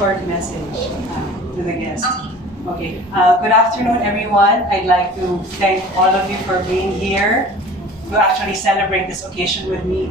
short message to the guest. Okay. Good afternoon, everyone. I'd like to thank all of you for being here to actually celebrate this occasion with me.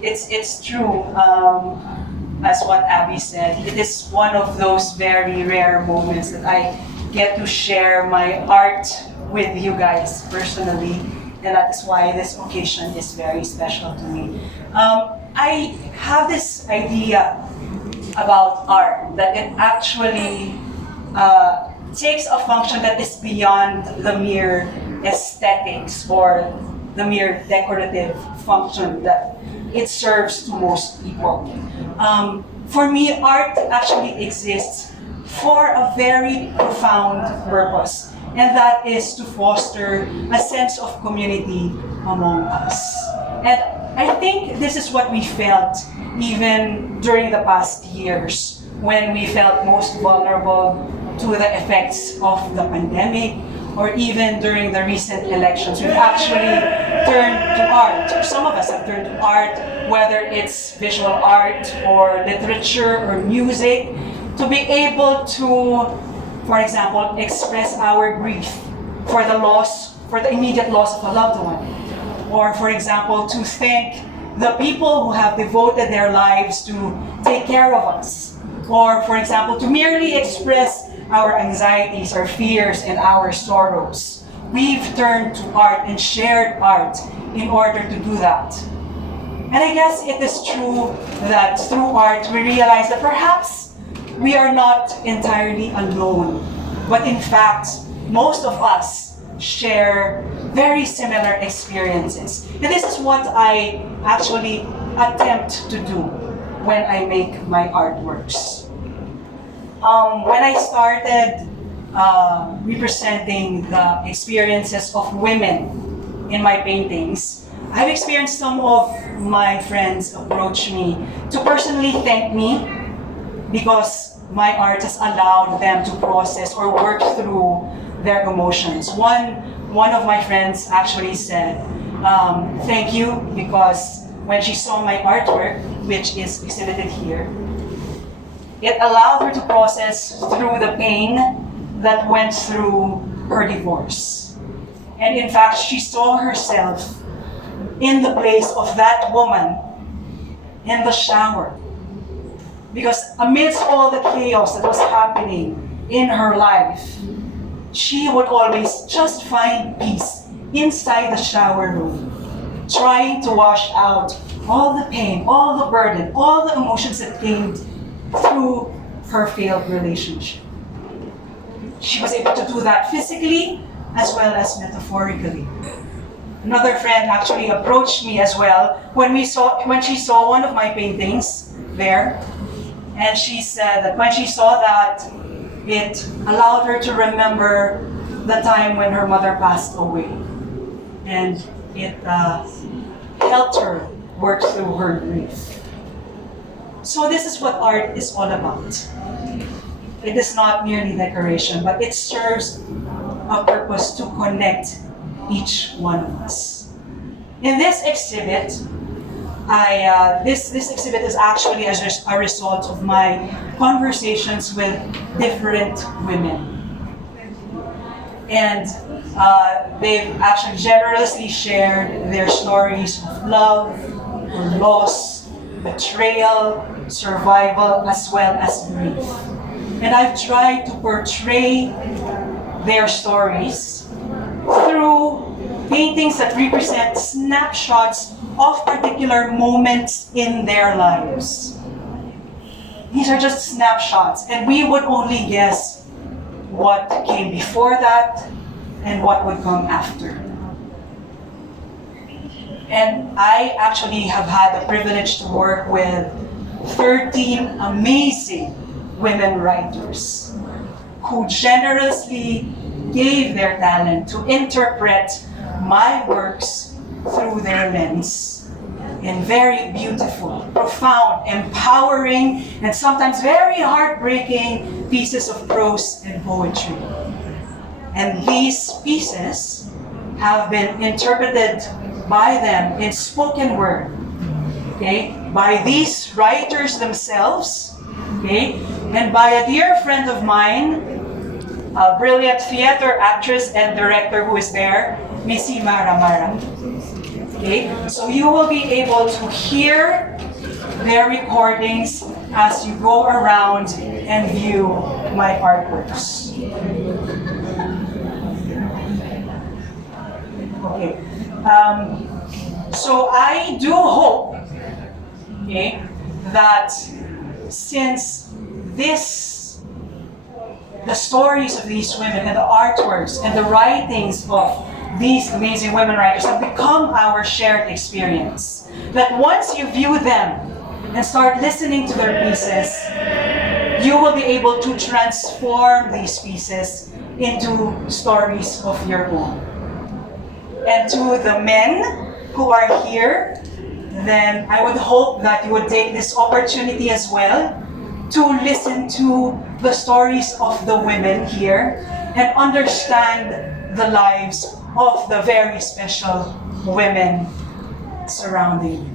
It's true, as what Abby said. It is one of those very rare moments that I get to share my art with you guys personally, and that is why this occasion is very special to me. I have this idea about art that it actually takes a function that is beyond the mere aesthetics or the mere decorative function that it serves to most people. For me, art actually exists for a very profound purpose, and that is to foster a sense of community among us. And I think this is what we felt even during the past years when we felt most vulnerable to the effects of the pandemic, or even during the recent elections. We've actually turned to art. Some of us have turned to art, whether it's visual art or literature or music, to be able to, for example, express our grief for the immediate loss of a loved one. Or, for example, to thank the people who have devoted their lives to take care of us. Or, for example, to merely express our anxieties, our fears, and our sorrows. We've turned to art and shared art in order to do that. And I guess it is true that through art we realize that perhaps we are not entirely alone, but in fact, most of us share very similar experiences. And this is what I actually attempt to do when I make my artworks. When I started representing the experiences of women in my paintings, I've experienced some of my friends approach me to personally thank me because my art has allowed them to process or work through their emotions. One of my friends actually said, thank you, because when she saw my artwork, which is exhibited here, it allowed her to process through the pain that went through her divorce. And in fact, she saw herself in the place of that woman in the shower. Because amidst all the chaos that was happening in her life, she would always just find peace inside the shower room, trying to wash out all the pain, all the burden, all the emotions that came through her failed relationship. She was able to do that physically as well as metaphorically. Another friend actually approached me as well when she saw one of my paintings there, and she said that when she saw that, it allowed her to remember the time when her mother passed away, and it helped her work through her grief. So this is what art is all about. It is not merely decoration, but it serves a purpose to connect each one of us. In this exhibit, this exhibit is actually as a result of my conversations with different women. And they've actually generously shared their stories of love, or loss, betrayal, survival, as well as grief. And I've tried to portray their stories through paintings that represent snapshots of particular moments in their lives. These are just snapshots, and we would only guess what came before that and what would come after. And I actually have had the privilege to work with 13 amazing women writers who generously gave their talent to interpret my works through their lens in very beautiful, profound, empowering, and sometimes very heartbreaking pieces of prose and poetry. And these pieces have been interpreted by them in spoken word, okay, by these writers themselves, Okay? And by a dear friend of mine, a brilliant theater actress and director who is there, Missy Mara Mara. Okay? So you will be able to hear their recordings as you go around and view my artworks. Okay. So I do hope, okay, that since the stories of these women and the artworks and the writings of these amazing women writers have become our shared experience, that once you view them and start listening to their pieces, you will be able to transform these pieces into stories of your own. And to the men who are here, then I would hope that you would take this opportunity as well to listen to the stories of the women here and understand the lives of the very special women surrounding you.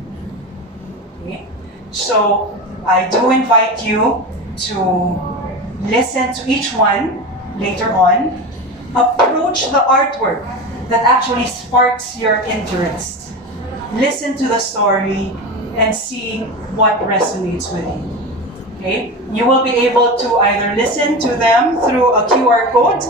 Okay? So I do invite you to listen to each one later on. Approach the artwork that actually sparks your interest. Listen to the story and see what resonates with you. Okay? You will be able to either listen to them through a QR code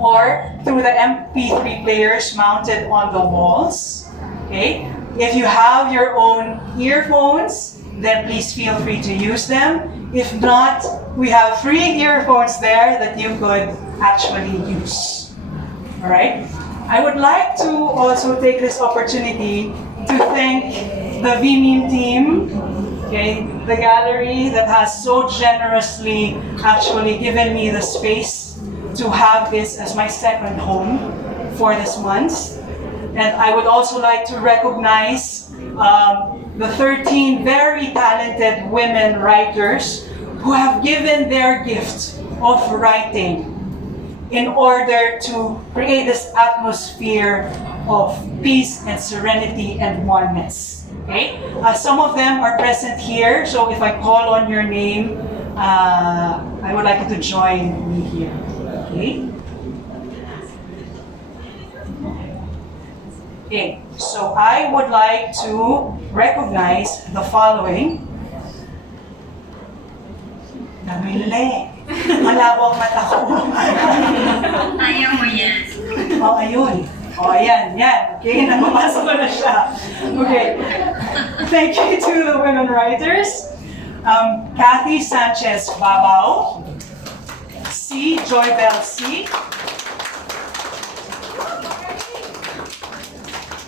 or through the MP3 players mounted on the walls. Okay? If you have your own earphones, then please feel free to use them. If not, we have free earphones there that you could actually use. Alright? I would like to also take this opportunity to thank the VMeme team, okay, the gallery that has so generously actually given me the space to have this as my second home for this month. And I would also like to recognize the 13 very talented women writers who have given their gift of writing in order to create this atmosphere of peace and serenity and oneness. Okay? Some of them are present here, so if I call on your name, I would like you to join me here. Okay? Okay, so I would like to recognize the following. Namili. Malabo ang mata ko. Ayaw mo yan. Oh, ayun. Oh, ayan, yan. Okay, nababasa ko na siya. Okay. Thank you to the women writers. Kathy Sanchez Babao. C. Joybell C.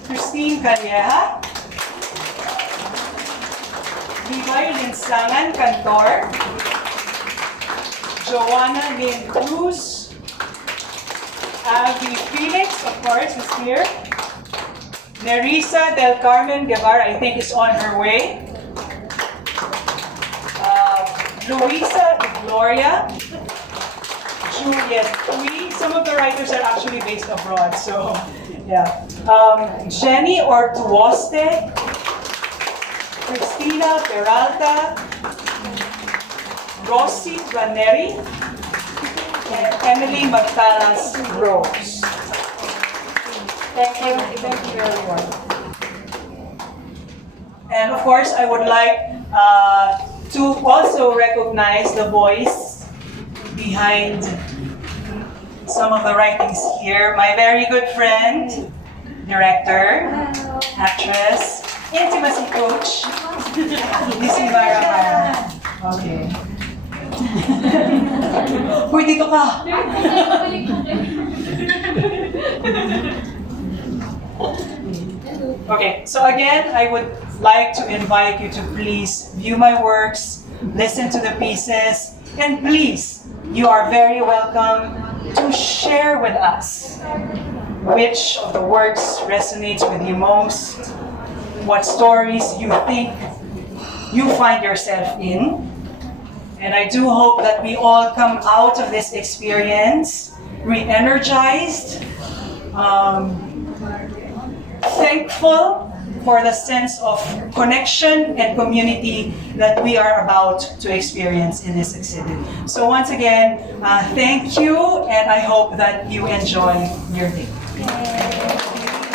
Christine Calleja. Levi Linsangan Cantor. Joanna Lynn Cruz. Abby Felix, of course, is here. Nerissa Del Carmen Guevara, I think, is on her way. Luisa Gloria. Juliet Cui. Some of the writers are actually based abroad, so yeah. Jenny Ortuoste. Cristina Peralta. Rossi Raneri. And Emily Magtalas Rose. Thank you everyone. And of course, I would like to also recognize the voice behind some of the writings here. My very good friend, director, actress, intimacy coach, Missy Mara Mara. Okay. Uy, dito ka! Okay, so again, I would like to invite you to please view my works, listen to the pieces, and please, you are very welcome to share with us which of the works resonates with you most, what stories you think you find yourself in. And I do hope that we all come out of this experience re-energized, thankful for the sense of connection and community that we are about to experience in this exhibit. So once again, thank you, and I hope that you enjoy your day.